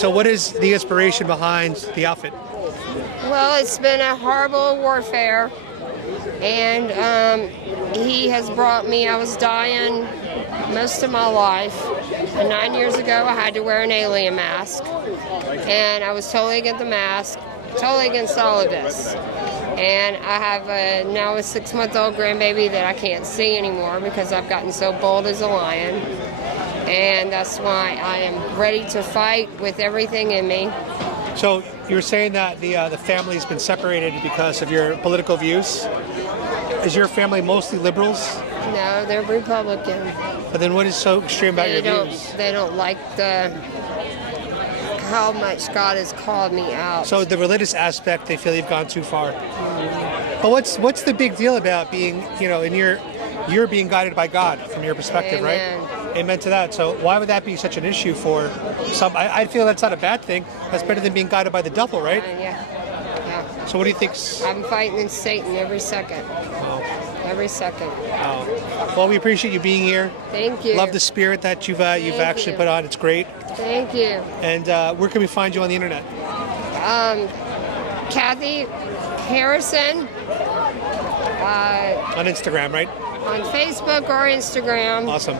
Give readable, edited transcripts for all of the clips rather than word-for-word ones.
So what is the inspiration behind the outfit? Well, it's been a horrible warfare, and he has brought me. I was dying most of my life, and 9 years ago I had to wear an alien mask, and I was totally against the mask, totally against all of this. And I have now a 6-month-old grandbaby that I can't see anymore because I've gotten so bold as a lion. And that's why I am ready to fight with everything in me. So you're saying that the family's been separated because of your political views. Is your family mostly liberals? No, they're Republican. But then what is so extreme about your views? They don't like how much God has called me out. So the religious aspect, they feel you've gone too far. But what's the big deal about being, you're being guided by God from your perspective, Amen. right? Amen to that. So why would that be such an issue for some? I feel that's not a bad thing. That's better than being guided by the devil, right? Yeah. So what do you think? I'm fighting Satan every second. Oh. Every second. Oh. Well, we appreciate you being here. Thank you. Love the spirit that you've actually put on. It's great. Thank you. And where can we find you on the internet? Kathy Harrison. On Instagram, right? On Facebook or Instagram. Awesome.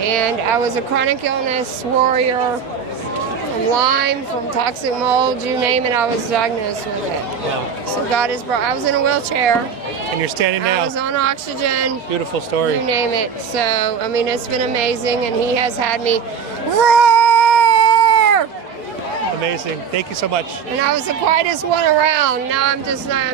And I was a chronic illness warrior from Lyme, from toxic mold, you name it, I was diagnosed with it. Wow. So God has brought, I was in a wheelchair. And you're standing now. I was on oxygen. Beautiful story. You name it. So, I mean, it's been amazing, and He has had me roar! Amazing. Thank you so much. And I was the quietest one around. Now I'm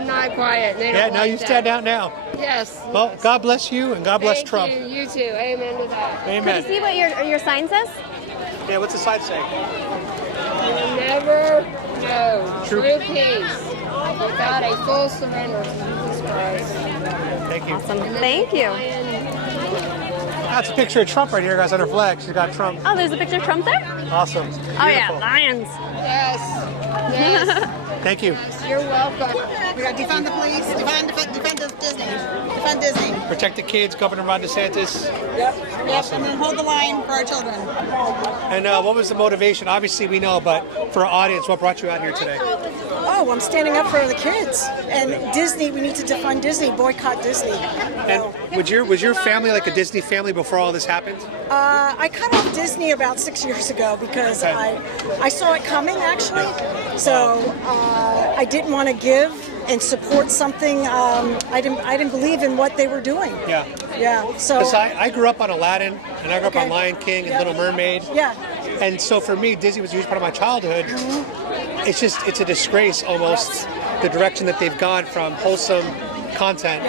not quiet. They don't now like you that. stand out now. Yes. Well, God bless you, and God bless Trump. Thank you. You too. Amen to that. Amen. Can you see what your sign says? Yeah, what's the sign say? You never know true peace without a full surrender to Jesus Christ. Thank you. Awesome. Thank you. That's a picture of Trump right here, guys, on her flag. She's got Trump. Oh, there's a picture of Trump there? Awesome. Oh, yeah, lions. Yes. Yes. Thank you. You're welcome. We got defund the police, defund Disney, defund Disney. Protect the kids, Governor Ron DeSantis. Yep, and then hold the line for our children. And what was the motivation? Obviously, we know, but for our audience, what brought you out here today? Oh, I'm standing up for the kids. And Disney, we need to defund Disney, boycott Disney. And was your family like a Disney family before all this happened? I cut off Disney about 6 years ago because I saw it coming, actually. So I didn't want to give and support something. I didn't believe in what they were doing. Yeah. Yeah. So Because I grew up on Aladdin, and I grew up on Lion King and Little Mermaid. Yeah. And so for me, Disney was a huge part of my childhood. It's a disgrace almost, the direction that they've gone from wholesome content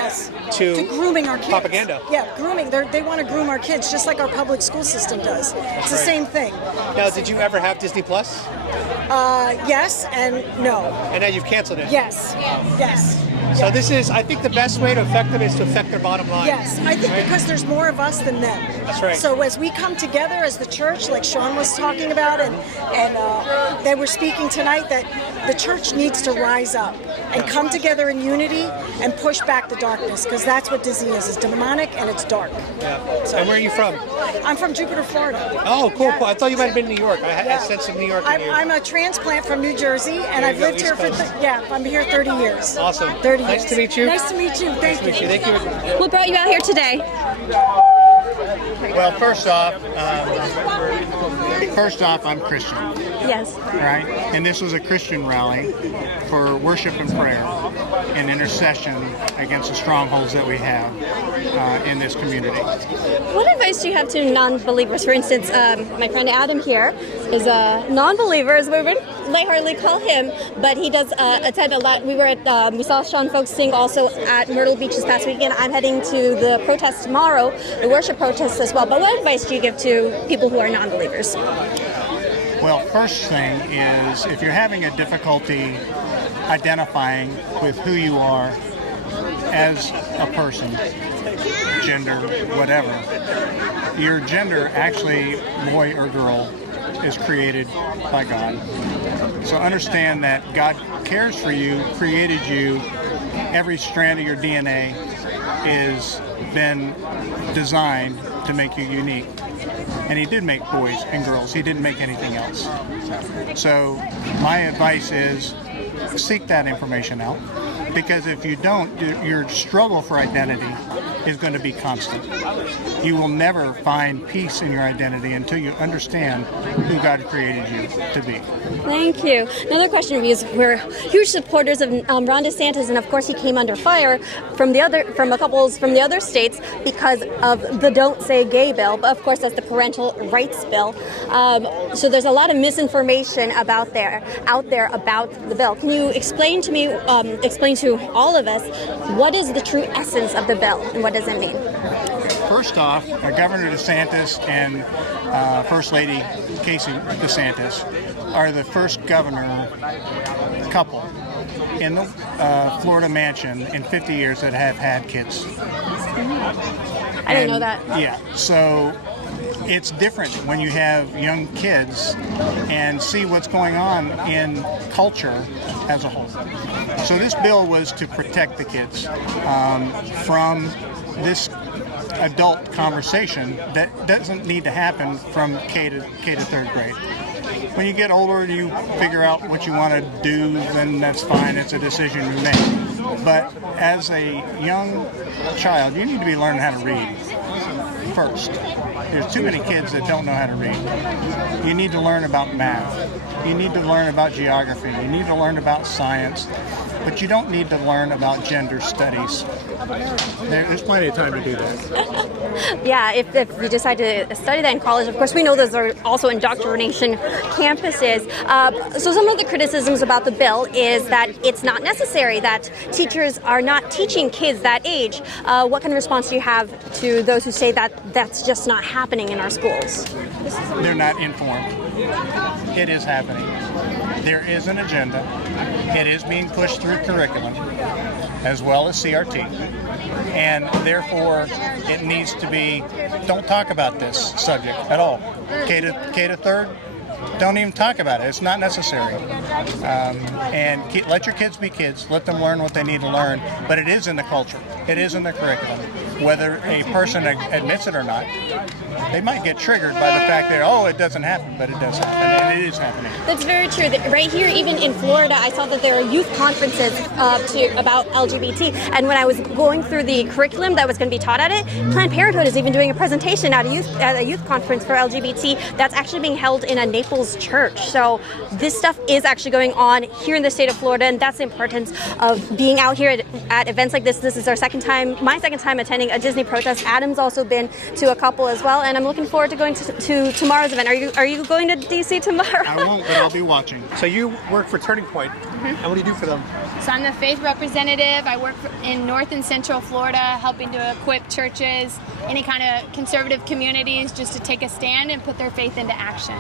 to grooming our kids. Propaganda. Yeah, grooming. They want to groom our kids just like our public school system does. It's the same thing. Now, did you ever have Disney Plus? Yes and no. And now you've canceled it. Yes. Yes. So this is, I think the best way to affect them is to affect their bottom line. Yes, I think because there's more of us than them. That's right. So as we come together as the church, like Sean was talking about, and they were speaking tonight, that the church needs to rise up and come together in unity and push back the darkness, because that's what Disney is. It's demonic and it's dark. Yeah. So, and where are you from? I'm from Jupiter, Florida. Oh, cool, cool. I thought you might have been in New York. I sensed some New York in you. I'm a transplant from New Jersey, and I've lived here for, I'm here 30 years. Awesome. 30 years. Nice to meet you. Nice to meet you. Thank you. Thank you. What brought you out here today? Well, first off, I'm Christian, Yes. right? And this was a Christian rally for worship and prayer and intercession against the strongholds that we have in this community. What advice do you have to non-believers? For instance, my friend Adam here is a non-believer, as we would lightheartedly call him, but he does attend a lot. We saw Sean Folks sing also at Myrtle Beach this past weekend. I'm heading to the protest tomorrow, the worship protest as well. But what advice do you give to people who are non-believers? Well, first thing is, if you're having a difficulty identifying with who you are as a person, gender, whatever, your gender, actually, boy or girl, is created by God. So understand that God cares for you, created you. Every strand of your DNA is been designed to make you unique. and he did make boys and girls. He didn't make anything else. So my advice is seek that information out, because if you don't, your struggle for identity is going to be constant. You will never find peace in your identity until you understand who God created you to be. Thank you. Another question is, we're huge supporters of Ron DeSantis, and of course he came under fire from a couple from the other states because of the Don't Say Gay bill, but of course that's the parental rights bill. So there's a lot of misinformation out there about the bill. Can you explain to me, explain to all of us, what is the true essence of the bill and what does it mean? First off, Governor DeSantis and First Lady Casey DeSantis are the first governor couple in the Florida mansion in 50 years that have had kids. I didn't know that. Yeah, so it's different when you have young kids and see what's going on in culture as a whole. So this bill was to protect the kids from this adult conversation that doesn't need to happen from K to third grade. When you get older and you figure out what you want to do, then that's fine. It's a decision you make. But as a young child, you need to be learning how to read first. There's too many kids that don't know how to read. You need to learn about math. You need to learn about geography. You need to learn about science. But you don't need to learn about gender studies. There's plenty of time to do that. Yeah, if you decide to study that in college, of course, we know those are also indoctrination campuses. So some of the criticisms about the bill is that it's not necessary, that teachers are not teaching kids that age. What kind of response do you have to those who say that that's just not happening in our schools? They're not informed. It is happening. There is an agenda. It is being pushed through curriculum as well as CRT. And therefore, it needs to be, don't talk about this subject at all. K to third, don't even talk about it. It's not necessary. Let your kids be kids. Let them learn what they need to learn. But it is in the culture. It is in the curriculum. Whether a person admits it or not, they might get triggered by the fact that, oh, it doesn't happen, but it does happen, and it is happening. That's very true. Right here, even in Florida, I saw that there are youth conferences about LGBT. And when I was going through the curriculum that was going to be taught at it, Planned Parenthood is even doing a presentation at a youth conference for LGBT that's actually being held in a Naples church. So this stuff is actually going on here in the state of Florida, and that's the importance of being out here at events like this. This is my second time attending a Disney protest. Adam's also been to a couple as well, and I'm looking forward to going to tomorrow's event. Are you going to DC tomorrow? I won't, but I'll be watching. So you work for Turning Point. And what do you do for them? So I'm the faith representative. I work in North and Central Florida, helping to equip churches, any kind of conservative communities, just to take a stand and put their faith into action.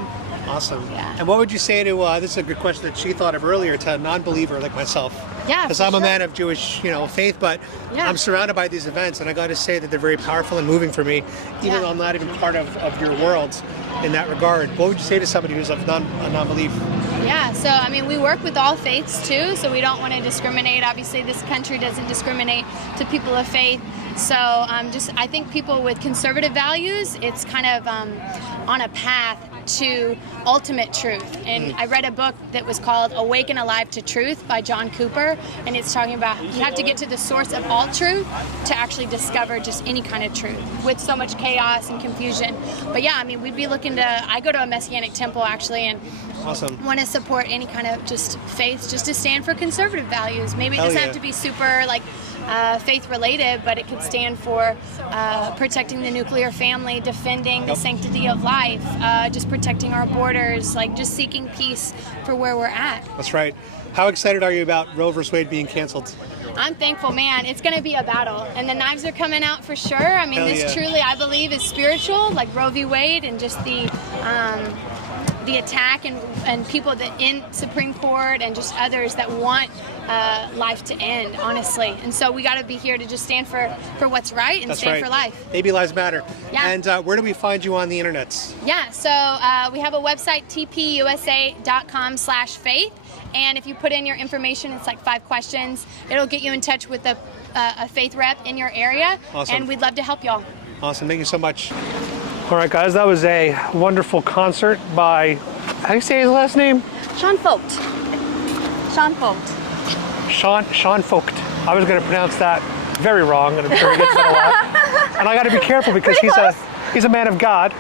Awesome. Yeah. And what would you say to, this is a good question that she thought of earlier, to a non-believer like myself? Yeah, because I'm a man of Jewish, faith, but I'm surrounded by these events, and I got to say that they're very powerful and moving for me, even though I'm not even part of your world in that regard. What would you say to somebody who's of a non-belief? Yeah, so we work with all faiths too, so we don't want to discriminate. Obviously, this country doesn't discriminate to people of faith. So I think people with conservative values, it's kind of on a path to ultimate truth. And I read a book that was called Awake and Alive to Truth by John Cooper, and it's talking about you have to get to the source of all truth to actually discover just any kind of truth with so much chaos and confusion. But yeah, we'd be looking to, I go to a Messianic temple actually, and awesome. Want to support any kind of just faith, just to stand for conservative values. Maybe it doesn't have to be super faith related, but it could stand for protecting the nuclear family, defending the sanctity of life, just protecting our borders, just seeking peace for where we're at. That's right. How excited are you about Roe vs. Wade being canceled? I'm thankful, man. It's going to be a battle, and the knives are coming out for sure. This truly, I believe, is spiritual, like Roe v. Wade, and just the attack and people that in Supreme Court and just others that want life to end, honestly. And so we got to be here to just stand for what's right and stand for life. Baby lives matter. Yeah. And where do we find you on the internet? Yeah, so we have a website, tpusa.com/faith. And if you put in your information, it's 5 questions. It'll get you in touch with a faith rep in your area. Awesome. And we'd love to help y'all. Awesome. Thank you so much. All right, guys, that was a wonderful concert by, how do you say his last name? Sean Feucht. Sean Feucht. Sean Feucht. I was going to pronounce that very wrong, and I'm sure he gets that a lot. And I got to be careful because he's a man of God.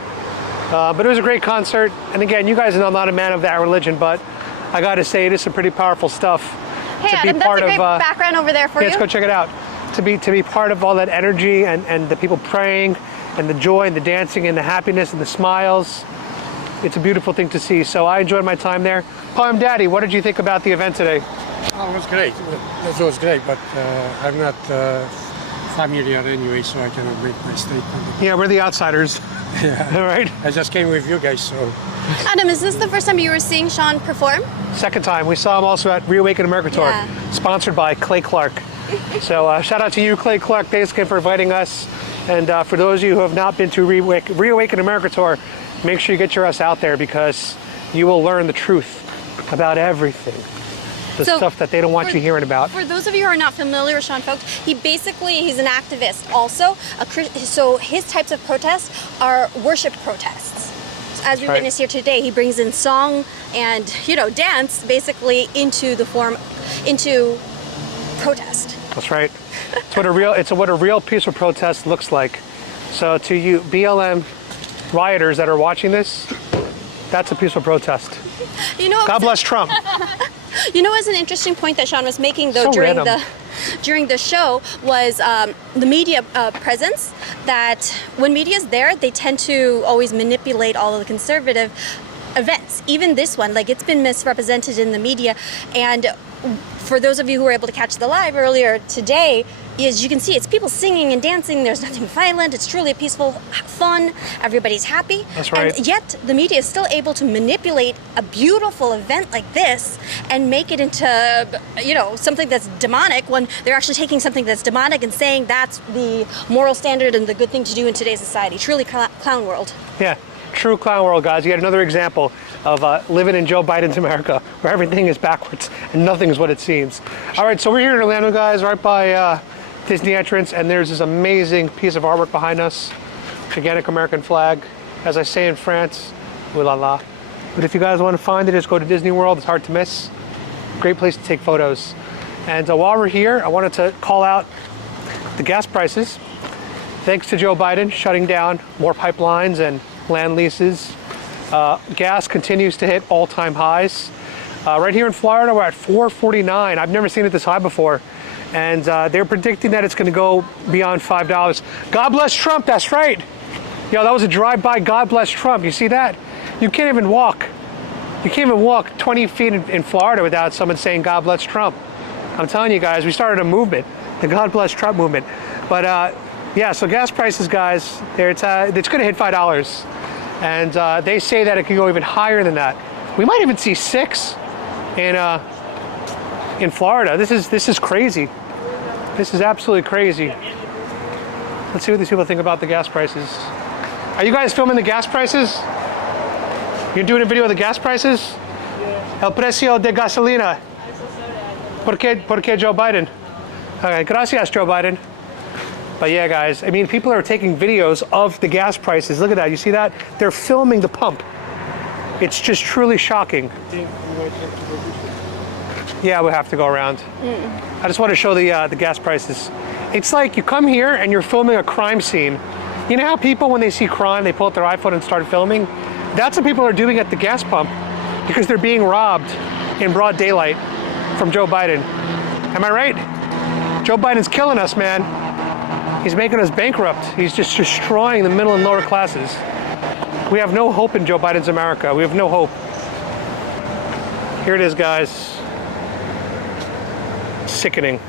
But it was a great concert. And again, you guys know I'm not a man of that religion, but I got to say it is some pretty powerful stuff. Hey, Adam, that's a great background over there for you. Let's go check it out. To be part of all that energy and the people praying and the joy and the dancing and the happiness and the smiles. It's a beautiful thing to see. So I enjoyed my time there. Palm Daddy, what did you think about the event today? Oh, it was great. It was great, but I'm not familiar anyway, so I cannot make my statement. Yeah, we're the outsiders. Yeah. All right. I just came with you guys, so. Adam, is this the first time you were seeing Sean perform? Second time. We saw him also at Reawaken America Tour, sponsored by Clay Clark. So shout out to you, Clay Clark, basically for inviting us. And for those of you who have not been to Reawaken America Tour, make sure you get your ass out there because you will learn the truth about everything. The stuff that they don't want you hearing about. For those of you who are not familiar with Sean Feucht, he's an activist also. So his types of protests are worship protests. As we witnessed here today, he brings in song and dance basically into protest. That's right. It's what a real peaceful protest looks like. So to you BLM rioters that are watching this, that's a peaceful protest. God bless Trump. It's an interesting point that Sean was making though during the show was the media presence. That when media is there, they tend to always manipulate all of the conservative events. Even this one, it's been misrepresented in the media. And for those of you who were able to catch the live earlier today, as you can see, it's people singing and dancing. There's nothing violent. It's truly a peaceful, fun. Everybody's happy. That's right. And yet the media is still able to manipulate a beautiful event like this and make it into, something that's demonic when they're actually taking something that's demonic and saying that's the moral standard and the good thing to do in today's society. Truly clown world. Yeah, true clown world, guys. You had another example of living in Joe Biden's America where everything is backwards and nothing is what it seems. All right, so we're here in Orlando, guys, right by Disney entrance, and there's this amazing piece of artwork behind us, gigantic American flag. As I say in France, ooh la la. But if you guys want to find it, just go to Disney World. It's hard to miss. Great place to take photos. And while we're here, I wanted to call out the gas prices. Thanks to Joe Biden shutting down more pipelines and land leases, gas continues to hit all-time highs. Right here in Florida, we're at $4.49. I've never seen it this high before. And they're predicting that it's going to go beyond $5. God bless Trump, that's right. Yo, that was a drive-by God bless Trump. You see that? You can't even walk. You can't even walk 20 feet in Florida without someone saying God bless Trump. I'm telling you guys, we started a movement, the God bless Trump movement. But yeah, so gas prices, guys, it's going to hit $5. And they say that it could go even higher than that. We might even see $6 in Florida. This is crazy. This is absolutely crazy. Let's see what these people think about the gas prices. Are you guys filming the gas prices? You're doing a video of the gas prices? El precio de gasolina. ¿Por qué Joe Biden? Okay, gracias, Joe Biden. But yeah, guys, I mean, people are taking videos of the gas prices. Look at that. You see that? They're filming the pump. It's just truly shocking. Yeah, we'll have to go around. I just want to show the gas prices. It's like you come here and you're filming a crime scene. You know how people, when they see crime, they pull out their iPhone and start filming? That's what people are doing at the gas pump because they're being robbed in broad daylight from Joe Biden. Am I right? Joe Biden's killing us, man. He's making us bankrupt. He's just destroying the middle and lower classes. We have no hope in Joe Biden's America. We have no hope. Here it is, guys. Sickening.